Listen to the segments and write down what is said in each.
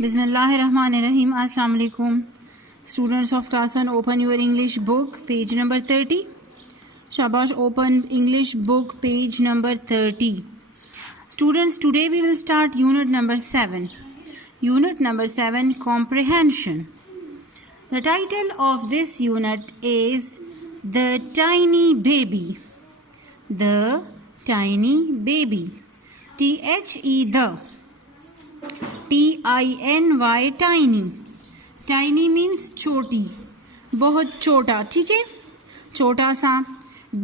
Bismillahirrahmanirrahim. Assalamu alaikum. Students of class 1, open your English book, page number 30. Shabash, open English book, page number 30. Students, today we will start unit number 7. Unit number 7, comprehension. The title of this unit is The Tiny Baby. The Tiny Baby. T-H-E, the. T-I-N-Y, tiny. Tiny means छोटी, बहुत छोटा, ठीक है, छोटा सा.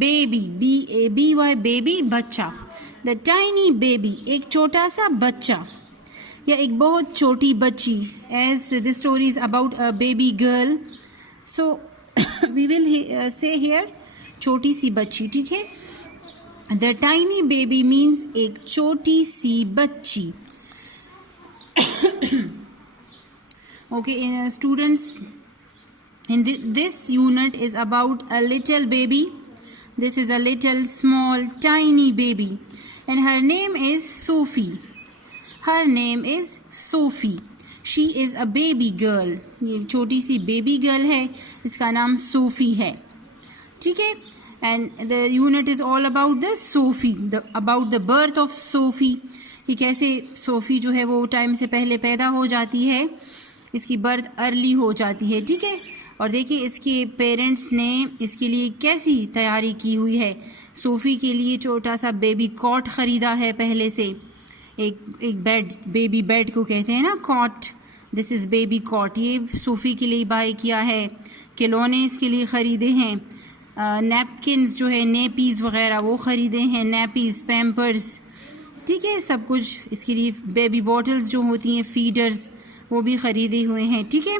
Baby, B-A-B-Y, baby, बच्चा. The tiny baby, एक छोटा सा बच्चा या एक बहुत छोटी बच्ची. As this story is about a baby girl, so we will say here छोटी सी बच्ची, ठीक है. The tiny baby means एक छोटी सी बच्ची. Okay, students, in this unit is about a little baby. This is a little small tiny baby and her name is Sophie. Her name is Sophie. She is a baby girl. ये छोटी सी baby girl है, इसका नाम Sophie है, ठीक है. And the unit is all about the Sophie, about the birth of Sophie. कि कैसे सोफ़ी जो है वो टाइम से पहले पैदा हो जाती है, इसकी बर्थ अर्ली हो जाती है, ठीक है. और देखिए इसके पेरेंट्स ने इसके लिए कैसी तैयारी की हुई है. सोफ़ी के लिए छोटा सा बेबी कॉट ख़रीदा है पहले से. एक बेड, बेबी बेड को कहते हैं ना, cot. This is baby cot. ये सोफ़ी के लिए बाय किया है. खिलौने इसके लिए ख़रीदे हैं. नैपकिन्स जो है, नेपीज़ वगैरह वो ख़रीदे हैं. नैपीज़, पैम्पर्स, ठीक है, सब कुछ इसके लिए. बेबी बॉटल्स जो होती हैं, फीडर्स, वो भी ख़रीदे हुए हैं, ठीक है.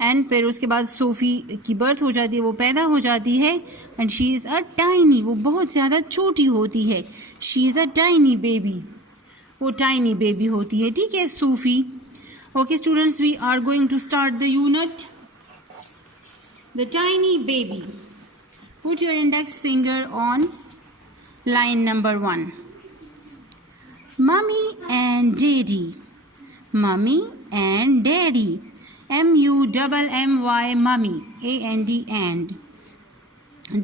एंड फिर उसके बाद सोफ़ी की बर्थ हो जाती है, वो पैदा हो जाती है. And she is a tiny, वो बहुत ज़्यादा छोटी होती है. She is a tiny baby, वो टाइनी बेबी होती है, ठीक है, Sophie. Okay students, we are going to start the unit. The tiny baby. Put your index finger on line number 1. Mummy and Daddy. Mummy and Daddy. M-U-M-M-Y, Mummy. A-N-D, and.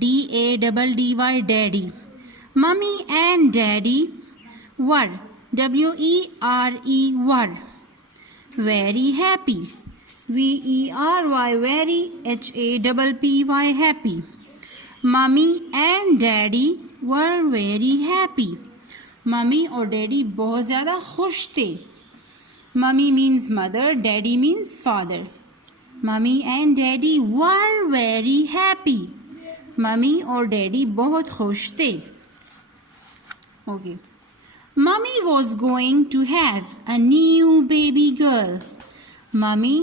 D-A-D-D-Y, Daddy. Mummy and Daddy were. W-E-R-E, were. Very happy. V-E-R-Y, very. H-A-P-P-Y, happy. Mummy and Daddy were very happy. Mummy और daddy बहुत ज़्यादा खुश थे. Mummy means mother, daddy means father. Mummy and daddy were very happy. Mummy और daddy बहुत खुश थे. Okay. Mummy was going to have a new baby girl. Mummy,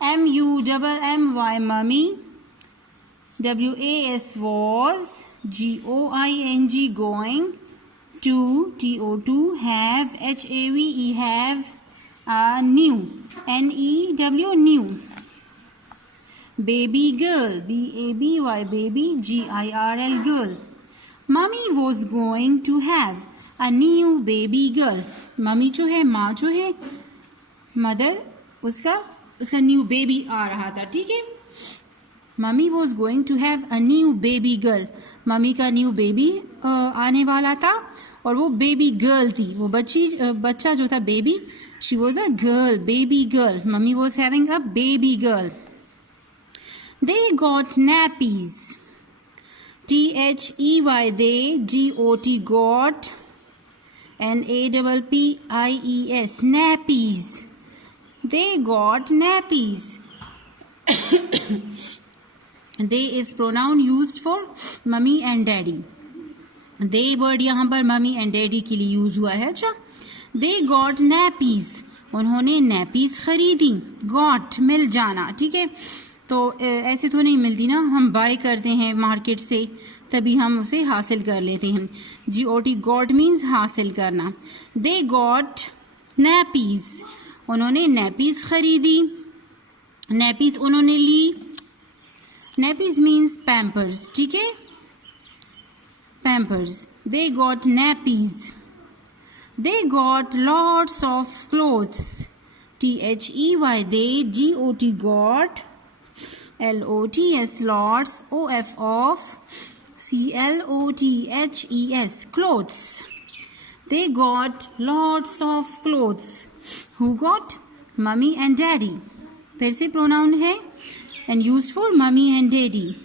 M-U-M-M-Y, mummy. W-A-S was G-O-I-N-G, going to. T-O-2, have. H-A-V-E, have. New, N-E-W, new. Baby girl, B-A-B-Y, baby. G-I-R-L, girl. Mummy was going to have a new baby girl. Mummy जो है, माँ जो है, mother, उसका new baby आ रहा था, ठीक है. Mummy was going to have a new baby girl. Mummy का न्यू बेबी आने वाला था और वो बेबी गर्ल थी. वो बच्चा जो था, baby, she was a girl, baby girl. Mummy was having a baby girl. They got nappies. T-H-E-Y, they. G-O-T, got. N-A-P-P-I-E-S, nappies. They got nappies. They is pronoun used for mummy and daddy. They word यहाँ पर mummy and daddy के लिए use हुआ है. अच्छा. They got nappies. उन्होंने nappies खरीदी. Got, मिल जाना, ठीक है. तो ऐसे तो नहीं मिलती ना, हम बाय करते हैं मार्केट से, तभी हम उसे हासिल कर लेते हैं. G-O-T, got means हासिल करना. They got nappies. उन्होंने nappies खरीदी. nappies उन्होंने ली. nappies means pampers, ठीक है, pampers. They got nappies. They got lots of clothes. T-H-E-Y, they, G-O-T, got, L-O-T-S, lots, O-F, of, C-L-O-T-H-E-S, clothes. They got lots of clothes. Who got? Mummy and daddy. फिर से pronoun है and used for mummy and daddy.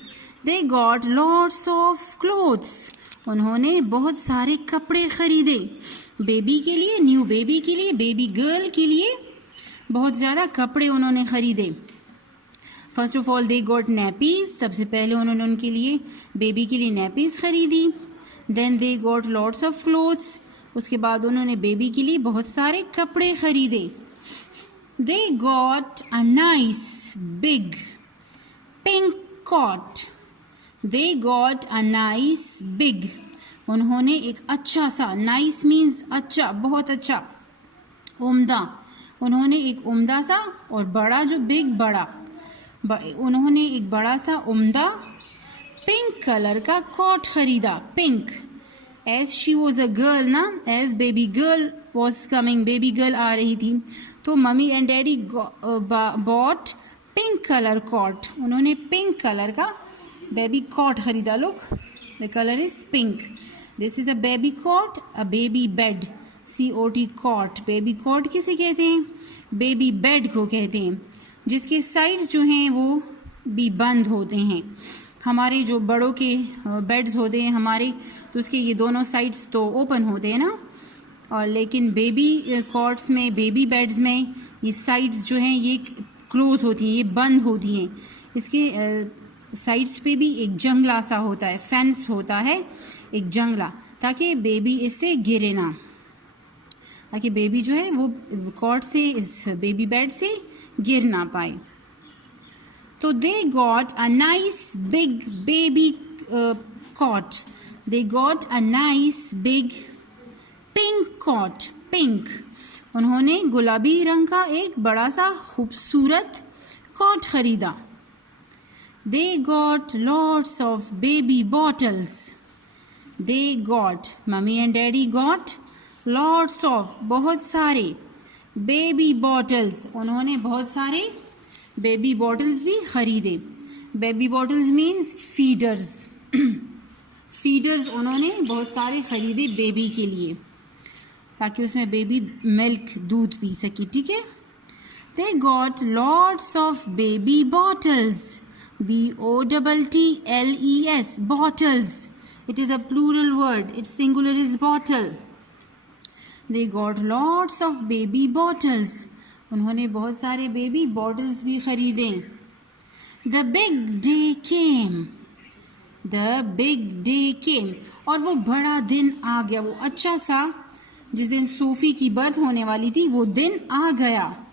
They got lots of clothes. उन्होंने बहुत सारे कपड़े खरीदे. Baby के लिए, न्यू बेबी के लिए, बेबी गर्ल के लिए बहुत ज़्यादा कपड़े उन्होंने खरीदे. First of all they got nappies. सबसे पहले उन्होंने उनके लिए, बेबी के लिए नैपीज खरीदी. Then they got lots of clothes. उसके बाद उन्होंने बेबी के लिए बहुत सारे कपड़े खरीदे. They got a nice big pink cot. They got a nice big. उन्होंने एक अच्छा सा, नाइस मीन्स अच्छा, बहुत अच्छा, उम्दा. उन्होंने एक उम्दा सा और बड़ा, जो बिग बड़ा, उन्होंने एक बड़ा सा उम्दा पिंक कलर का कॉट खरीदा. Pink, as she was a girl ना, as baby girl was coming, baby girl आ रही थी, तो mummy and daddy bought pink colour cot. उन्होंने पिंक कलर का बेबी कॉट खरीदा. Look, the colour is pink. This is a baby cot, a baby bed, C-O-T, cot. Baby cot किसे कहते हैं? बेबी बेड को कहते हैं, जिसके साइड्स जो हैं वो भी बंद होते हैं. हमारे जो बड़ों के बेड्स होते हैं हमारे, तो उसके ये दोनों साइड्स तो ओपन होते हैं ना, और लेकिन बेबी कॉट्स में, बेबी बेड्स में ये साइड्स जो हैं ये क्लोज होती हैं, ये बंद होती हैं. इसके साइड्स पे भी एक जंगला सा होता है, फेंस होता है, एक जंगला, ताकि बेबी इससे गिरे ना, ताकि बेबी जो है वो कॉट से, इस बेबी बेड से गिर ना पाए. तो they got a nice big baby cot. They got a nice big pink cot. Pink, उन्होंने गुलाबी रंग का एक बड़ा सा खूबसूरत कॉट खरीदा. दे got lots of baby bottles. They got, mummy and daddy got lots of, बहुत सारे, बेबी बॉटल्स. उन्होंने बहुत सारे बेबी बॉटल्स भी खरीदे. Baby bottles means feeders. Feeders उन्होंने बहुत सारे खरीदे बेबी के लिए, ताकि उसमें बेबी मिल्क, दूध पी सके. ठीक है. दे got lots of baby bottles. BOTTLES, bottles. It is a plural word. Its singular is bottle. They got lots of baby bottles. उन्होंने बहुत सारे बेबी बॉटल्स भी खरीदे. The big day came. The big day came. और वो बड़ा दिन आ गया. वो अच्छा सा, जिस दिन सोफी की बर्थ होने वाली थी, वो दिन आ गया.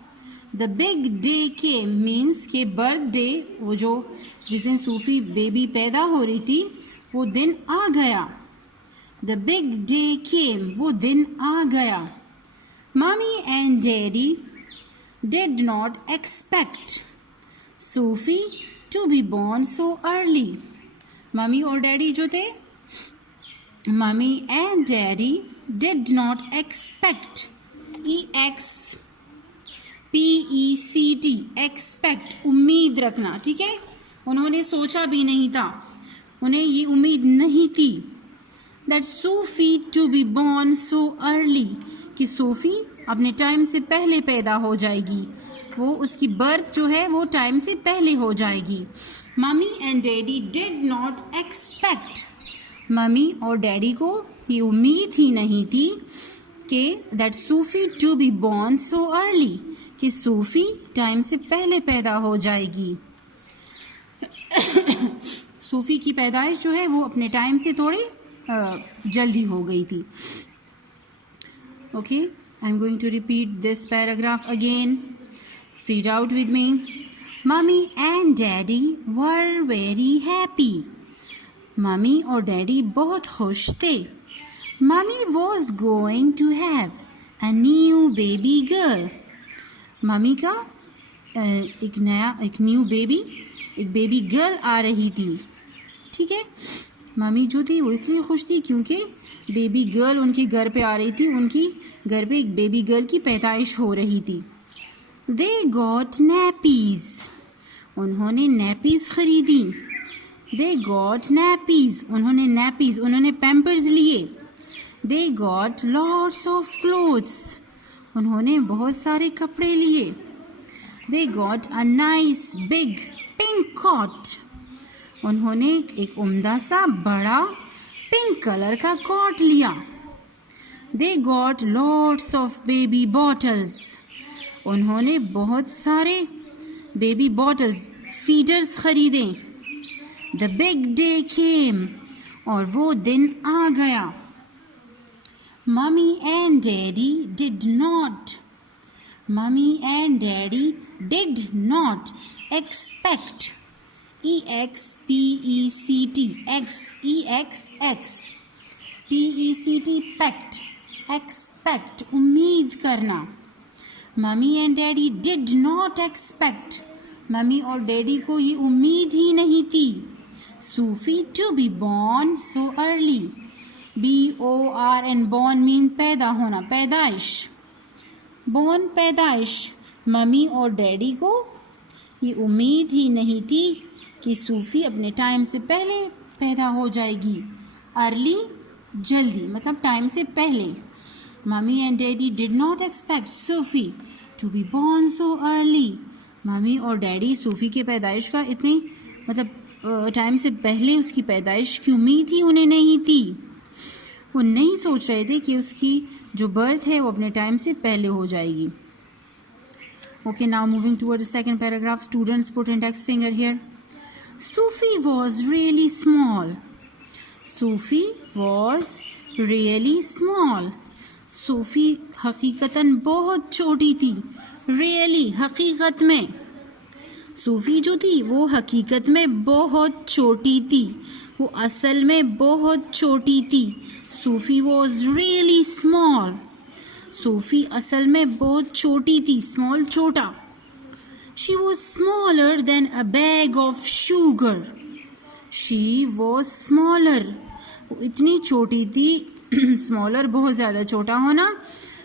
The big day came means के बर्थडे, वो जो जिस दिन सोफी बेबी पैदा हो रही थी, वो दिन आ गया. The big day came, वो दिन आ गया. Mommy and Daddy did not expect Sophie to be born so early. Mummy और डैडी जो थे, mummy and daddy did not expect, EXPECT, expect, उम्मीद रखना. ठीक है. उन्होंने सोचा भी नहीं था, उन्हें ये उम्मीद नहीं थी, that Sophie to be born so early, कि सोफी अपने टाइम से पहले पैदा हो जाएगी, वो उसकी बर्थ जो है वो टाइम से पहले हो जाएगी. Mummy and daddy did not expect. Mummy और डैडी को ये उम्मीद ही नहीं थी कि that Sophie to be born so early, कि सोफी टाइम से पहले पैदा हो जाएगी. सोफी की पैदाइश जो है वो अपने टाइम से थोड़ी जल्दी हो गई थी. Okay, I am going to repeat this paragraph again. Read out with me. Mummy and daddy were very happy. Mummy और डैडी बहुत खुश थे. Mummy was going to have a new baby girl. Mummy का एक new baby, एक baby girl आ रही थी. ठीक है. मम्मी जो थी वो इसलिए खुश थी क्योंकि बेबी गर्ल उनके घर पे आ रही थी, उनकी घर पे एक बेबी गर्ल की पैदाइश हो रही थी। दे गॉट नैपीज, उन्होंने नैपीज खरीदी। दे गॉट नैपीज, उन्होंने नैपीज, उन्होंने पैम्पर्स लिए। They got lots of clothes, उन्होंने बहुत सारे कपड़े लिए। They got a nice big pink cot, उन्होंने एक उम्दा सा बड़ा पिंक कलर का कॉट लिया। They got lots of baby bottles, उन्होंने बहुत सारे बेबी बॉटल्स फीडर्स खरीदे। द बिग डे केम, और वो दिन आ गया। Mummy and daddy did not, mummy and daddy did not expect, EXPECT, PECT, pect, expect, उम्मीद करना। Mummy and daddy did not expect, mummy और डैडी को ये उम्मीद ही नहीं थी। Sophie to be born so early, BORN, born mean पैदा होना, पैदाइश। बॉर्न पैदाइश, मम्मी और डैडी को ये उम्मीद ही नहीं थी कि सूफी अपने टाइम से पहले पैदा हो जाएगी। अर्ली, जल्दी, मतलब टाइम से पहले। Mummy and daddy did not expect Sophie to be born so early, mummy और डैडी सूफी के पैदाइश का इतनी मतलब टाइम से पहले उसकी पैदाइश की उम्मीद ही उन्हें नहीं थी। वो नहीं सोच रहे थे कि उसकी जो बर्थ है वो अपने टाइम से पहले हो जाएगी। Okay, now moving toward the second paragraph, students put index finger here. Sufi was really small. Sufi was really small. Sufi हकीकतन बहुत छोटी थी। Really, हकीकत में। सूफी जो थी वो हकीकत में बहुत छोटी थी, वो असल में बहुत छोटी थी। सूफी was really small. सूफी असल में बहुत छोटी थी, स्मॉल, छोटा। She was smaller than a bag of sugar. She was smaller. वो इतनी छोटी थी, स्मॉलर बहुत ज़्यादा छोटा होना।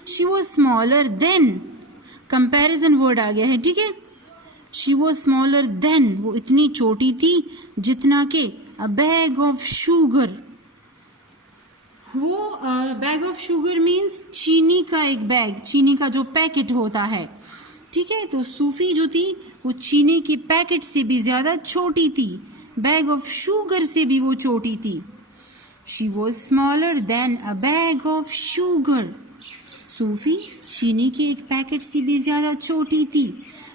She was smaller than, comparison word आ गया है, ठीक है। She was smaller than, वो इतनी छोटी थी जितना कि a bag of sugar, वो बैग ऑफ शुगर मीन्स चीनी का एक बैग, चीनी का जो पैकेट होता है, ठीक है। तो सूफी जो थी वो चीनी के पैकेट से भी ज़्यादा छोटी थी, बैग ऑफ शुगर से भी वो छोटी थी। She was smaller than a bag of sugar, Sophie चीनी के एक पैकेट से भी ज़्यादा छोटी थी।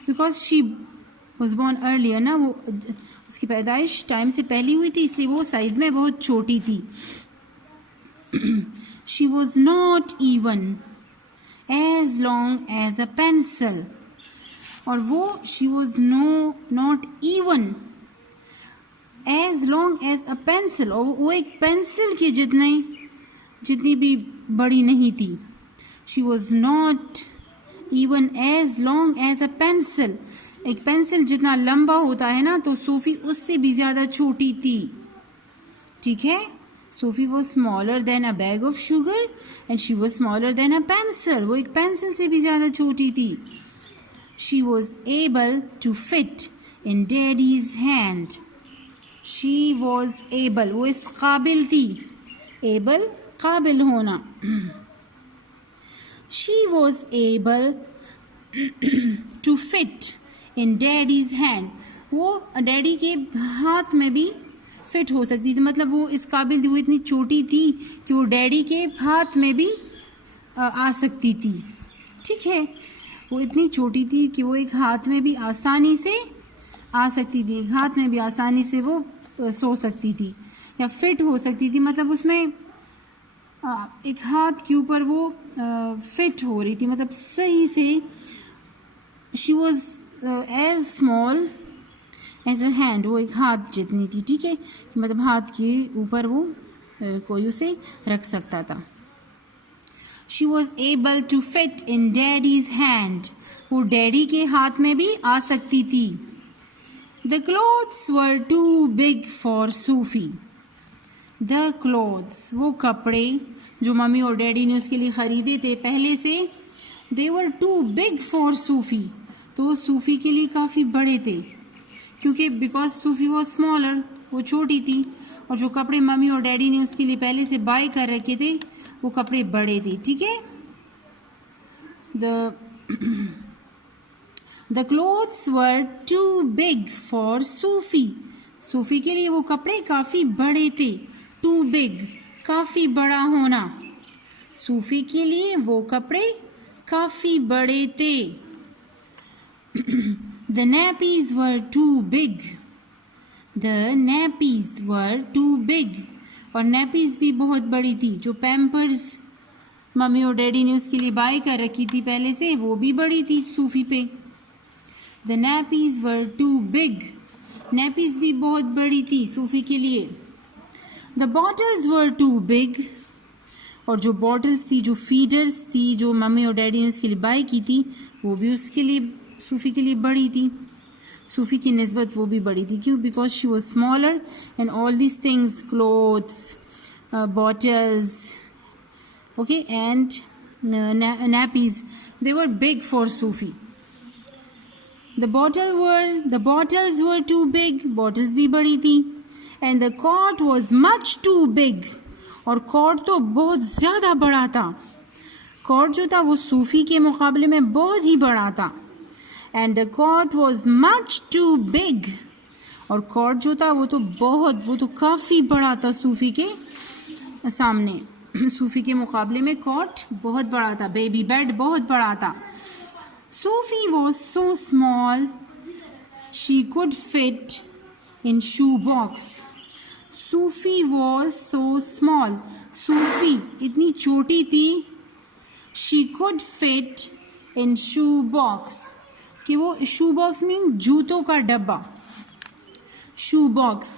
Because she was born earlier ना, वो उसकी पैदाइश टाइम से पहले हुई थी, इसलिए वो साइज में बहुत छोटी थी। She was not even as long as a pencil, और वो she was not even as long as a pencil, और वो एक पेंसिल के जितनी भी बड़ी नहीं थी। She was not even as long as a pencil, एक पेंसिल जितना लंबा होता है ना, तो सूफी उससे भी ज़्यादा छोटी थी, ठीक है। Sufi was smaller than a bag of sugar and she was smaller than a pencil, वो एक पेंसिल से भी ज़्यादा छोटी थी। She was able to fit in daddy's hand. She was able, वो इस काबिल थी, able काबिल होना। She was able to fit in daddy's hand, वो डैडी के हाथ में भी फिट हो सकती थी, मतलब वो इस काबिल थी, वो इतनी छोटी थी कि वो डैडी के हाथ में भी आ सकती थी, ठीक है। वो इतनी छोटी थी कि वो एक हाथ में भी आसानी से आ सकती थी, एक हाथ में भी आसानी से वो सो सकती थी या फिट हो सकती थी, मतलब उसमें एक हाथ के ऊपर वो फिट हो रही थी, मतलब सही से। She was as small as a hand, वो एक हाथ जितनी थी, ठीक है, मतलब हाथ के ऊपर वो कोई उसे रख सकता था। She was able to fit in daddy's hand, वो डैडी के हाथ में भी आ सकती थी। The clothes were too big for Sophie, the clothes, वो कपड़े जो मम्मी और डैडी ने उसके लिए ख़रीदे थे पहले से, दे वर टू बिग फॉर सूफ़ी, तो वो सूफ़ी के लिए काफ़ी बड़े थे, क्योंकि बिकॉज सूफ़ी वॉज स्मॉलर, वो छोटी थी, और जो कपड़े मम्मी और डैडी ने उसके लिए पहले से बाय कर रखे थे वो कपड़े बड़े थे. ठीक है. The clothes were too big for Sophie, Sophie के लिए वो कपड़े काफ़ी बड़े थे. टू बिग, काफ़ी बड़ा होना, सूफ़ी के लिए वो कपड़े काफ़ी बड़े थे. The nappies were too big, the nappies were too big, और nappies भी बहुत बड़ी थी. जो पैम्पर्स मम्मी और डैडी ने उसके लिए बाय कर रखी थी पहले से, वो भी बड़ी थी सूफ़ी पे. The nappies were too big, nappies भी बहुत बड़ी थी सूफ़ी के लिए. The bottles were too big, और जो बॉटल्स थी, जो फीडर्स थी, जो मम्मी और डैडी ने उसके लिए बाय की थी, वो भी उसके लिए सूफ़ी के लिए बड़ी थी. सूफ़ी की निस्बत वो भी बड़ी थी. क्यों? Because she was smaller and all these things, clothes, bottles, okay, and nappies, they were big for Sufi. The bottles were too big, bottles भी बड़ी थी. And the cot was much too big, और cot तो बहुत ज़्यादा बड़ा था. Cot जो था वो सूफ़ी के मुकाबले में बहुत ही बड़ा था. And the cot was much too big, और कॉट जो था वो तो काफ़ी बड़ा था सूफ़ी के सामने. सूफ़ी के मुकाबले में कॉट बहुत बड़ा था. बेबी बेड बहुत बड़ा था. Sophie was so small she could fit in shoe box. Sophie was so small, Sophie इतनी छोटी थी. She could fit in shoe box, कि वो शू बॉक्स मीन जूतों का डब्बा. शू बॉक्स,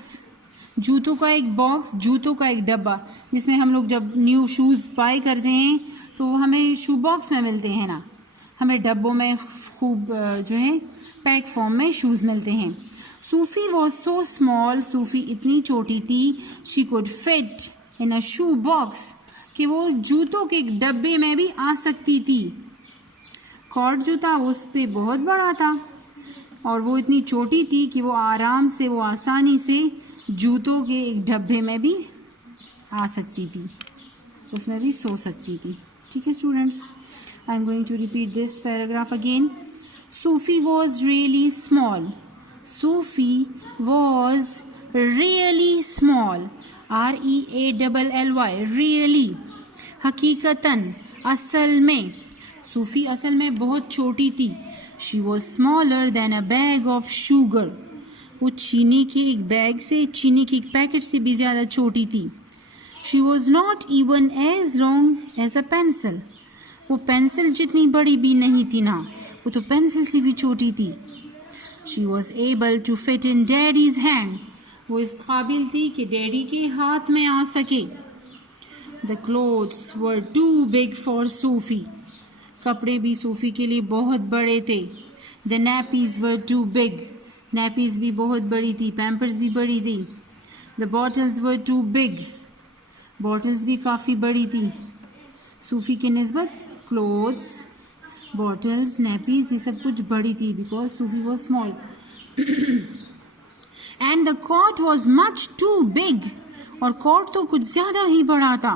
जूतों का एक बॉक्स, जूतों का एक डब्बा, जिसमें हम लोग जब न्यू शूज़ बाय करते हैं तो वो हमें शू बॉक्स में मिलते हैं ना, हमें डब्बों में खूब जो है पैक फॉर्म में शूज़ मिलते हैं. सूफ़ी वॉज सो स्मॉल, सूफ़ी इतनी छोटी थी. She could fit in a shoe box, कि वो जूतों के एक डब्बे में भी आ सकती थी. कॉट जो था उस पर बहुत बड़ा था, और वो इतनी छोटी थी कि वो आराम से, वो आसानी से जूतों के एक डब्बे में भी आ सकती थी, उसमें भी सो सकती थी. ठीक है students, I am going to repeat this paragraph again. Sophie was really small, Sophie was really small, REALLY, really, हकीकतन, असल में. सूफ़ी असल में बहुत छोटी थी. She was smaller than a bag of sugar, वो चीनी के एक बैग से, चीनी के एक पैकेट से भी ज़्यादा छोटी थी. She was not even as long as a pencil, वो पेंसिल जितनी बड़ी भी नहीं थी ना, वो तो पेंसिल से भी छोटी थी. She was able to fit in daddy's hand, वो इस काबिल थी कि डैडी के हाथ में आ सके. The clothes were too big for Sophie, कपड़े भी सूफ़ी के लिए बहुत बड़े थे. The nappies were too big, nappies भी बहुत बड़ी थी, पैम्पर्स भी बड़ी थी. The bottles were too big, bottles भी काफ़ी बड़ी थी. सूफ़ी के निस्बत क्लोथ्स, बॉटल्स, nappies ये सब कुछ बड़ी थी, because Sophie was small. And the cot was much too big, और कॉट तो कुछ ज़्यादा ही बड़ा था.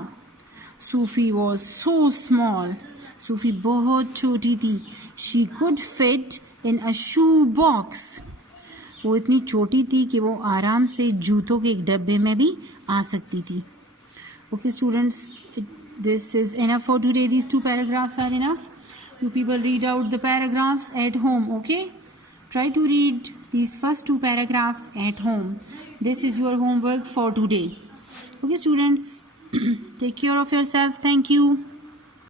सूफ़ी वॉज सो स्मॉल, सूफ़ी बहुत छोटी थी. She could fit in a shoe box, वो इतनी छोटी थी कि वो आराम से जूतों के एक डब्बे में भी आ सकती थी. Okay students, this is enough for today. These 2 paragraphs are enough. You people read out the paragraphs at home, okay? Try to read these first 2 paragraphs at home. This is your homework for today. Okay students, take care of yourself. Thank you.